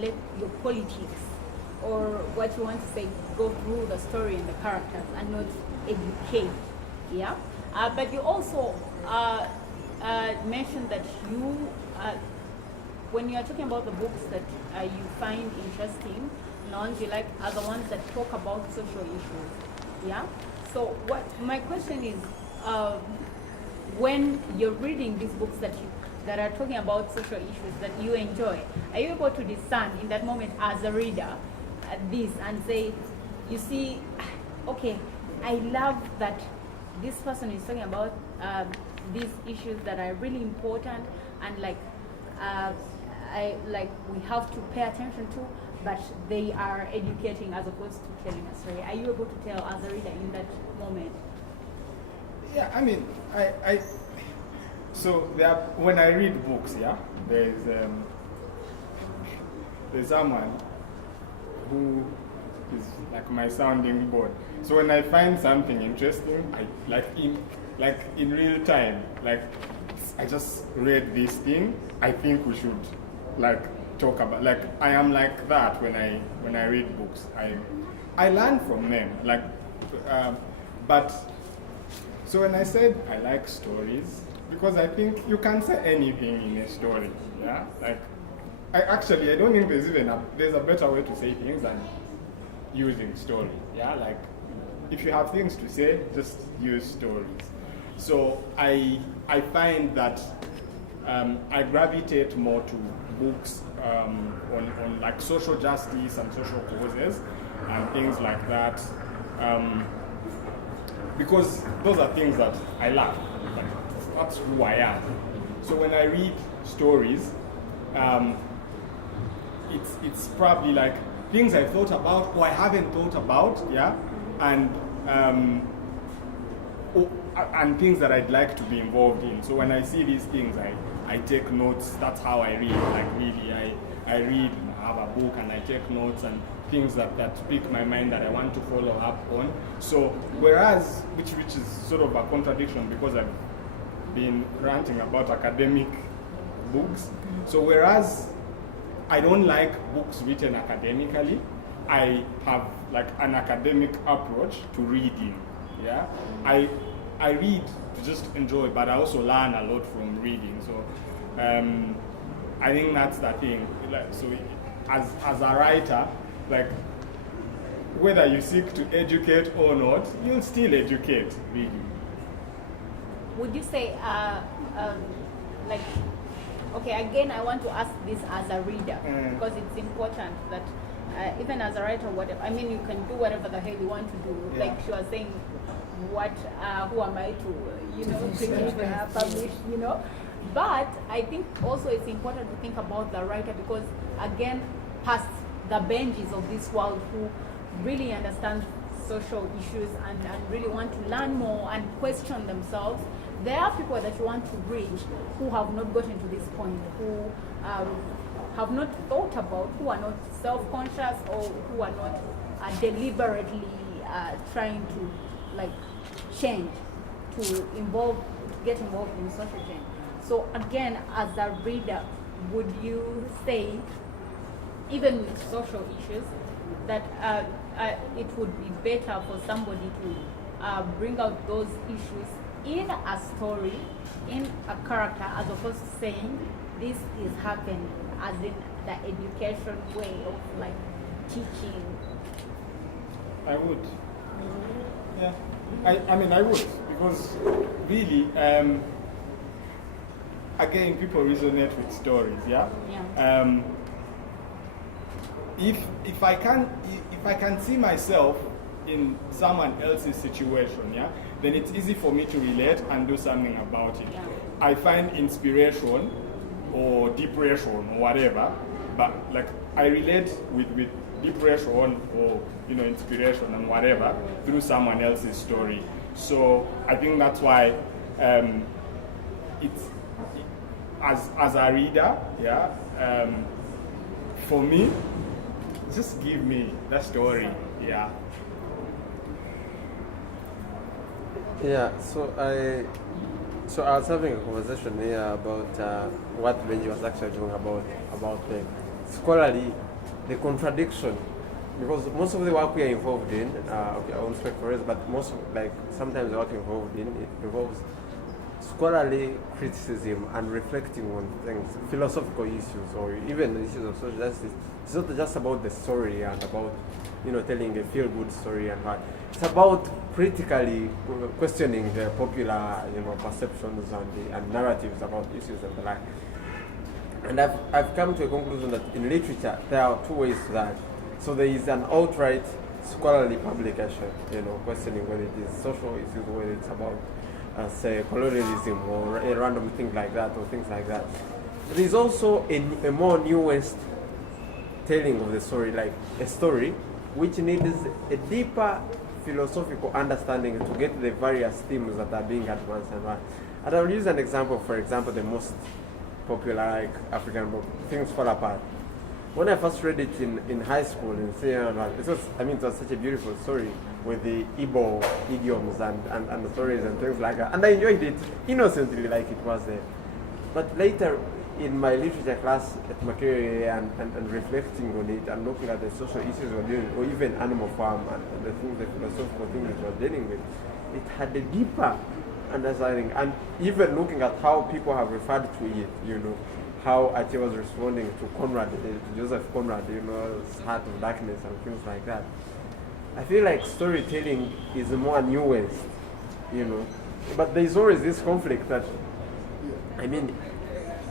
let your politics or what you want to say go through the story and the characters and not educate. But you also mentioned that you when you are talking about the books that you find interesting, the ones you like are the ones that talk about social issues. So what my question is, when you're reading these books that are talking about social issues that you enjoy, are you able to discern in that moment as a reader this and say, you see, okay, I love that this person is talking about these issues that are really important and we have to pay attention to, but they are educating as opposed to telling a story. Are you able to tell as a reader in that moment? Yeah, I mean, so when I read books, there's someone who is like my sounding board. So when I find something interesting, in real time, I just read this thing, I think we should talk about, I am like that when I read books. I learn from them, but so when I said I like stories, because I think you can say anything in a story, I don't think there's a better way to say things than using story, if you have things to say, just use stories. So I find that I gravitate more to books on social justice and social causes and things like that, because those are things that I love. That's who I am. So when I read stories, it's probably things I've thought about or I haven't thought about, and things that I'd like to be involved in. So when I see these things, I take notes. That's how I read. I read, I have a book and I take notes and things that pique my mind that I want to follow up on. So whereas, which is sort of a contradiction because I've been ranting about academic books. So whereas I don't like books written academically, I have an academic approach to reading. I read to just enjoy, but I also learn a lot from reading. So I think that's the thing. So as a writer, whether you seek to educate or not, you'll still educate reading. Would you say, okay, again, I want to ask this as a reader, because it's important that even as a writer, you can do whatever the hell you want to do. Like she was saying, who am I to, publish, But I think also it's important to think about the writer because, again, past the benches of this world who really understand social issues and really want to learn more and question themselves, there are people that you want to reach who have not gotten to this point, who have not thought about, who are not self-conscious or who are not deliberately trying to change. to get involved in social change. So again, as a reader, would you say, even with social issues, that it would be better for somebody to bring out those issues in a story, in a character, as opposed to saying this is happening, as in the education way of like teaching? I would. Yeah. I mean, I would, because really, again, people resonate with stories, yeah? Yeah. If I can see myself in someone else's situation, yeah, then it's easy for me to relate and do something about it. Yeah. I find inspiration or depression or whatever, but like I relate with depression or inspiration and whatever through someone else's story. So I think that's why it's as a reader, yeah. For me, just give me the story, yeah. Yeah, so I was having a conversation here about what Benji was actually talking about the scholarly, the contradiction, because most of the work we are involved in, okay, I won't speak for us, but sometimes the work involved in, it involves scholarly criticism and reflecting on things, philosophical issues, or even issues of social justice. It's not just about the story and about telling a feel-good story and what. It's about critically questioning the popular perceptions and narratives about issues and the like. And I've come to a conclusion that in literature there are two ways to that. So there is an outright scholarly publication, questioning whether it is social issues, whether it's about say colonialism or a random thing like that or things like that. There is also a more nuanced telling of the story, like a story which needs a deeper philosophical understanding to get the various themes that are being advanced and what. And I'll use an example, for example, the most popular African book, Things Fall Apart. When I first read it in high school in senior, it was such a beautiful story with the Igbo idioms and the stories and things like that. And I enjoyed it innocently like it was there. But later in my literature class at Makere and reflecting on it and looking at the social issues we're dealing with, or even animal farm and the philosophical things that we're dealing with, it had a deeper understanding. And even looking at how people have referred to it, how Ati was responding to Conrad, to Joseph Conrad, his Heart of Darkness and things like that. I feel like storytelling is more nuanced, but there's always this conflict that,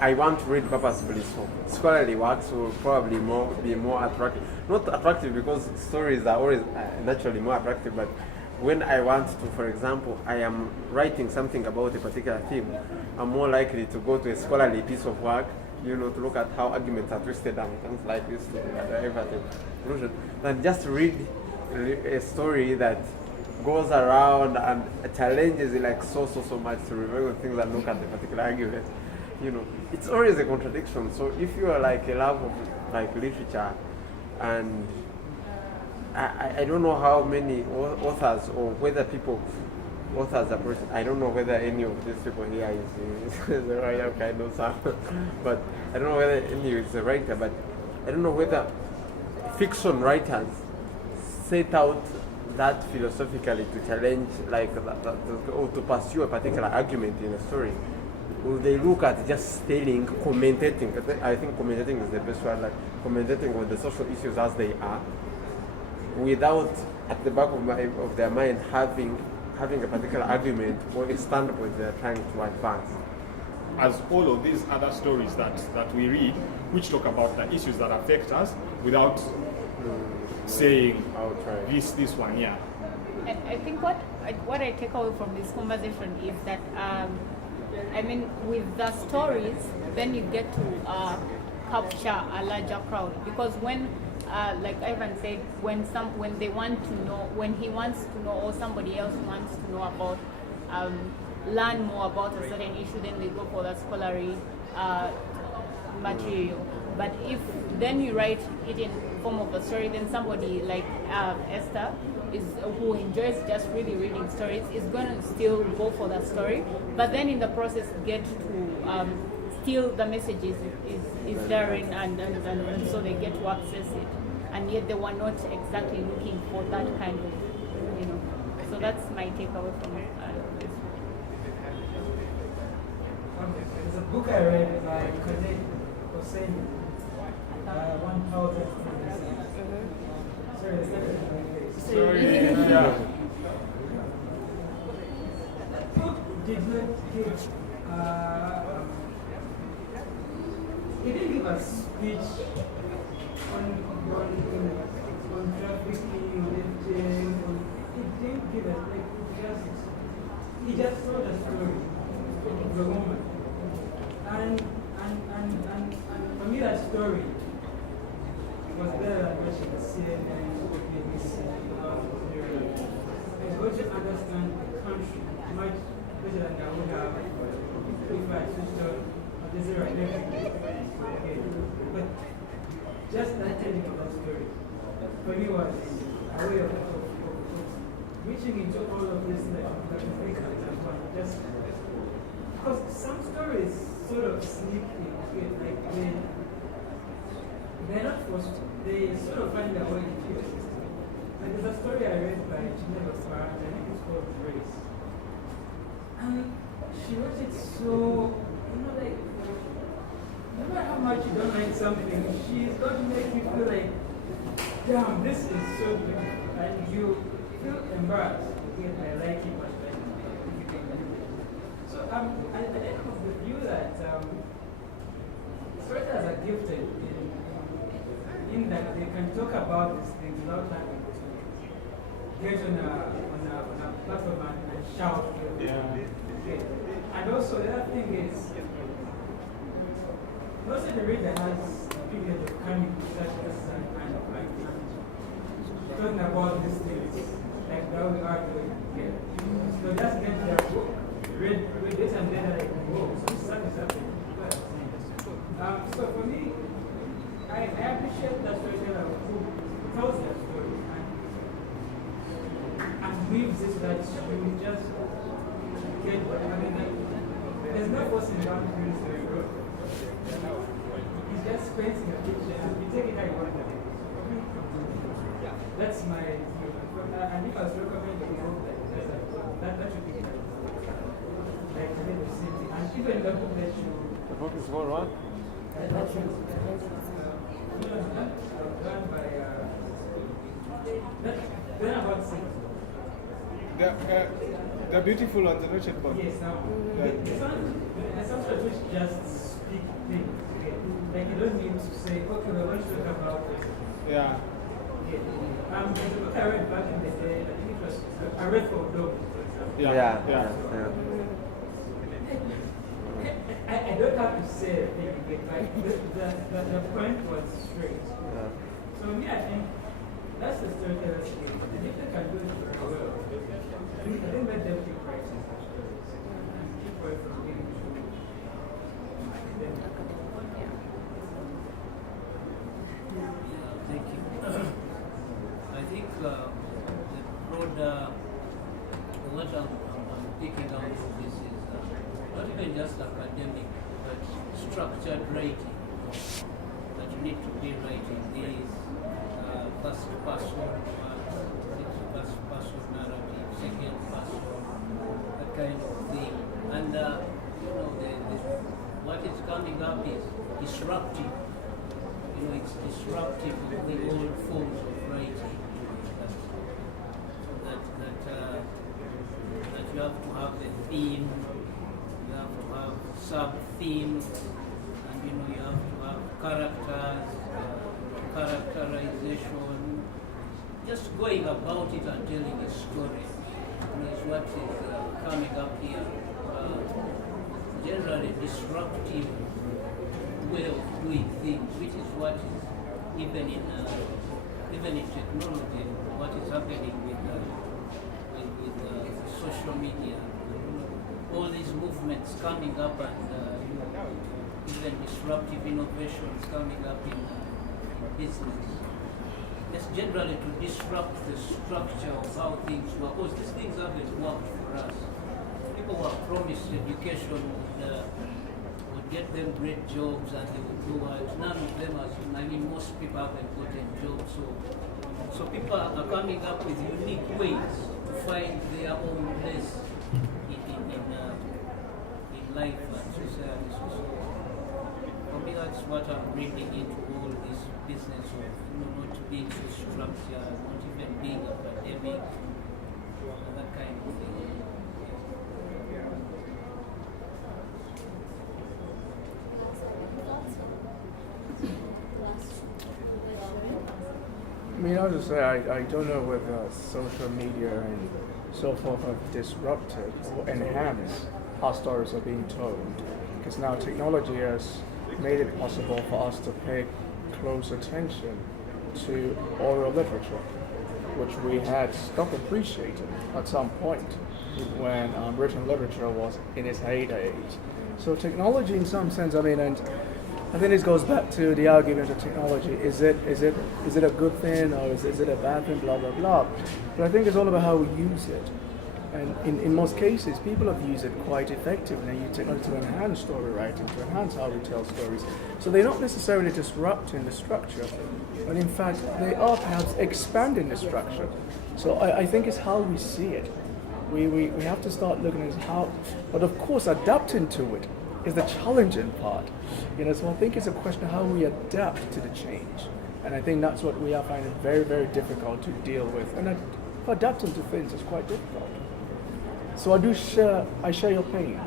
I want to read purposefully, so scholarly works will probably be more attractive. Not attractive because stories are always naturally more attractive, but when I want to, for example, I am writing something about a particular theme, I'm more likely to go to a scholarly piece of work, to look at how arguments are twisted and things like this to arrive at a conclusion, than just read a story that goes around and challenges it like so much to reveal things and look at the particular argument. It's always a contradiction. So if you are like a love of like literature, and I don't know how many authors or whether authors approach, I don't know whether any of these people here is the writer kind of stuff, but I don't know whether any is a writer, but I don't know whether fiction writers set out that philosophically to challenge or to pursue a particular argument in a story. Will they look at just telling, commentating? I think commentating is the best word, like commentating on the social issues as they are, without at the back of their mind having a particular argument or a standpoint they're trying to advance. As all of these other stories that we read, which talk about the issues that affect us, without saying this one, yeah. I think what I take away from this conversation is that with the stories, then you get to capture a larger crowd, because when like Ivan said, when they want to know, when he wants to know or somebody else wants to know about learn more about a certain issue, then they go for the scholarly material. But if then you write it in form of a story, then somebody like Esther who enjoys just really reading stories is going to still go for that story, but then in the process get to still the message is therein, and so they get to access it, and yet they were not exactly looking for that kind of, so that's my takeaway from this. There's a book I read by Kane Hossein, 1000. Sorry, Yeah. did not give, he didn't give a speech on trafficking, lifting, he didn't give it, he just told a story of the woman. And for me that story was better than watching CNN, BBC, it's going to understand the country much better than I would have if I switched on Desert okay. But just that telling of that story for me was a way of reaching into all of this just because some stories sort of sneak in, like they're not forced, they sort of find their way into your system. And there's a story I read by Geneva Farage, I think it's called Grace. And she wrote it so, like, no matter how much you don't like something, she's going to make you feel like, damn, this is so good. And you feel embarrassed. Again, I like it much better. So I am of the view that storytellers are gifted in that they can talk about these things without having to get on a platform and shout. Okay. And also the other thing is, most of the reader has the privilege of coming to such and talking about these things like how we are doing here. So just get their book, read this, and then like, whoa, so something is happening. So for me, I appreciate that storyteller who tells their story and weaves it that you just get what I mean. There's no forcing boundaries to your growth. He's just painting a picture and you take it how you want it. That's my view. And if I was recommending a book like this, that should be like the name of city. And even the book that you. The book is called what? Done by then about six. The beautiful and the wretched book. Yes, now some sort which just speak things. Okay? Like you don't need to say, okay, we're going to talk about this. Yeah. There's a book I read back in the day, I think it was I read for Dog, for example. Yeah. I don't have to say anything, but the point was straight. So me, I think that's the storyteller's skill. And if they can do it very well, I think let them keep writing such stories and keep away from getting too academic. Thank you. I think the broader, what I'm picking out of this is not even just academic, but structured writing. That you need to be writing these first person narrative, second person, that kind of thing. And what is coming up is disruptive. It's disruptive of the old forms of writing. That you have to have the theme, you have to have sub-themes, and you have to have characters, characterization, just going about it and telling a story is what is coming up here. Generally disruptive way of doing things, which is what is even in technology, what is happening with social media, all these movements coming up and even disruptive innovations coming up in business. It's generally to disrupt the structure of how things work, because these things haven't worked for us. People were promised education would get them great jobs and they would do it. None of them has, I mean, most people haven't gotten jobs. So people are coming up with unique ways to find their own place in life and society. So for me, that's what I'm bringing into all this business of not being so structured, not even being academic, and that kind of thing. I mean, I'll just say I don't know whether social media and so forth have disrupted or enhanced how stories are being told. Because now technology has made it possible for us to pay close attention to oral literature, which we had stopped appreciating at some point when written literature was in its heyday. So technology, in some sense, I mean, and I think this goes back to the argument of technology. Is it a good thing or is it a bad thing? Blah blah blah. But I think it's all about how we use it. And in most cases, people have used it quite effectively. They use technology to enhance story writing, to enhance how we tell stories. So they're not necessarily disrupting the structure, but in fact, they are perhaps expanding the structure. So I think it's how we see it. We have to start looking at how, but of course, adapting to it is the challenging part. So I think it's a question of how we adapt to the change. And I think that's what we are finding very, very difficult to deal with. And adapting to things is quite difficult. So I share your pain.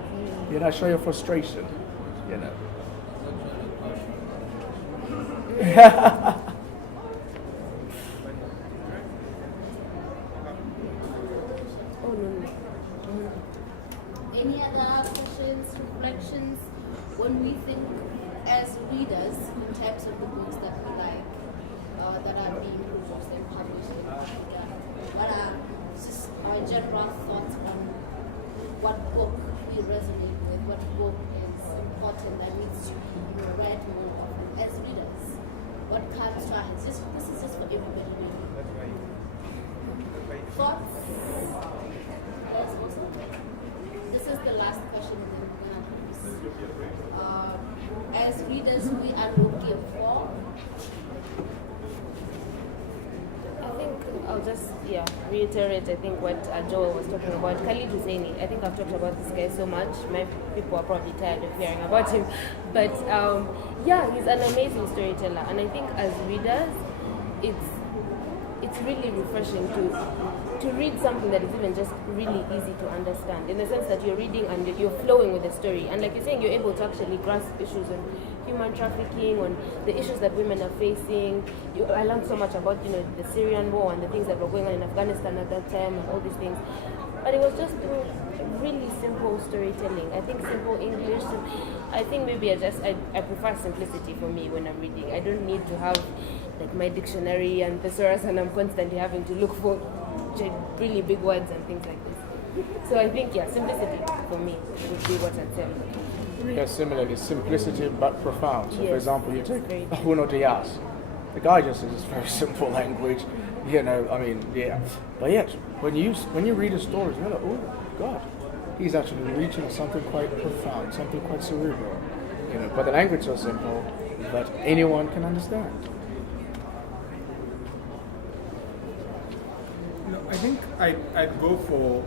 I share your frustration. Any other questions, reflections, when we think as readers in terms of the books that we like, that are being produced and published in Africa? What are just our general thoughts on what book we resonate with, what book is important that needs to be read more often as readers? What comes to our heads? This is just for everybody really. Thoughts? Yes, also? This is the last question and then we're gonna as readers we are looking for. I think I'll just reiterate I think what Joel was talking about. Khalid Husseini, I think I've talked about this guy so much, my people are probably tired of hearing about him, but he's an amazing storyteller, and I think as readers it's really refreshing to read something that is even just really easy to understand, in the sense that you're reading and you're flowing with the story, and like you're saying, you're able to actually grasp issues on human trafficking, on the issues that women are facing. I learned so much about the Syrian war and the things that were going on in Afghanistan at that time and all these things, but it was just through really simple storytelling. I think simple English. I think maybe I prefer simplicity for me when I'm reading. I don't need to have like my dictionary and thesaurus, and I'm constantly having to look for really big words and things like this. So I think simplicity for me would be what I'd say. Yeah, similarly, simplicity but profound. So, for example, you take Bruno Diaz. The guy just uses very simple language, But yet, when you read his stories, you're like, oh God, he's actually reaching something quite profound, something quite cerebral. But the language is so simple that anyone can understand. I think I'd go for,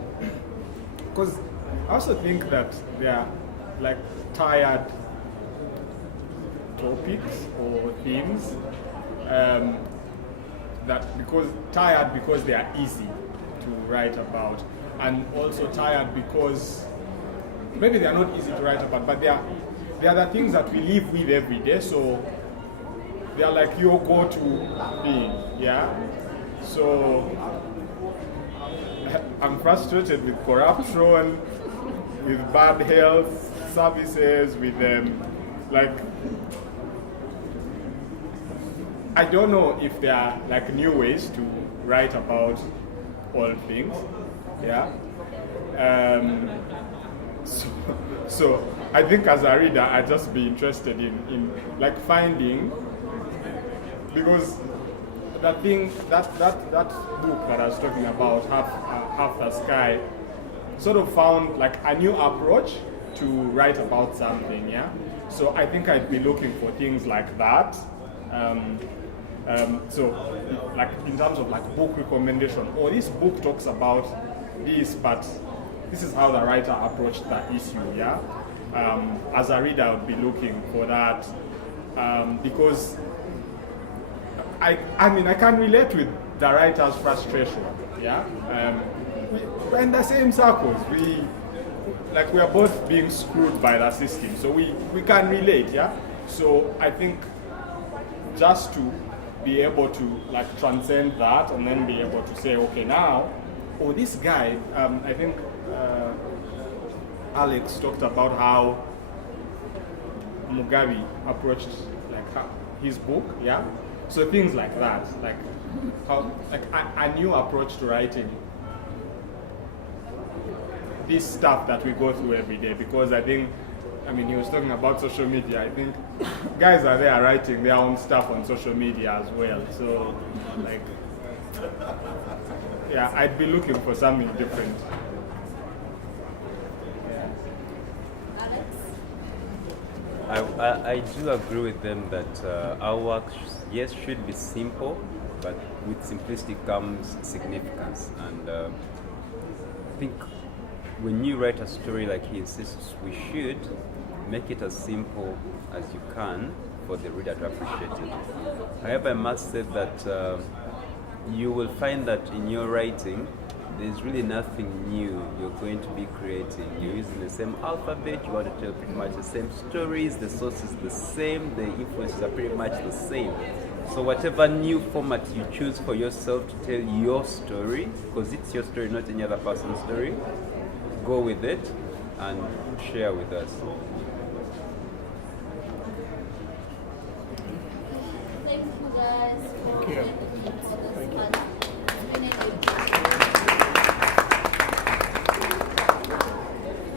because I also think that they are like tired topics or themes because they are easy to write about, and also tired because maybe they are not easy to write about, but they are the things that we live with every day, so they are like your go-to thing, so I'm frustrated with corruption, with bad health services, with I don't know if there are like new ways to write about all things, So I think as a reader, I'd just be interested in like finding, because that thing, that book that I was talking about, Half the Sky, sort of found like a new approach to write about something, yeah? So I think I'd be looking for things like that. So like in terms of like book recommendation, or this book talks about this, but this is how the writer approached that issue, yeah? As a reader, I would be looking for that, because I mean, I can relate with the writer's frustration, yeah? We're in the same circles. We are both being screwed by the system, so we can relate, yeah? So I think just to be able to like transcend that and then be able to say, okay, now, this guy, I think Alex talked about how Mogami approached like his book, yeah? So things like that, like how like a new approach to writing this stuff that we go through every day, because I think, I mean, he was talking about social media. I think guys are there writing their own stuff on social media as well. So, like, yeah, I'd be looking for something different. I do agree with them that our work, yes, should be simple, but with simplicity comes significance. And I think when you write a story like he insists, we should make it as simple as you can for the reader to appreciate it. However, I must say that you will find that in your writing, there's really nothing new you're going to be creating. You're using the same alphabet, you want to tell pretty much the same stories, the source is the same, the influences are pretty much the same. So whatever new format you choose for yourself to tell your story, because it's your story, not any other person's story, go with it and share with us. Thank you guys for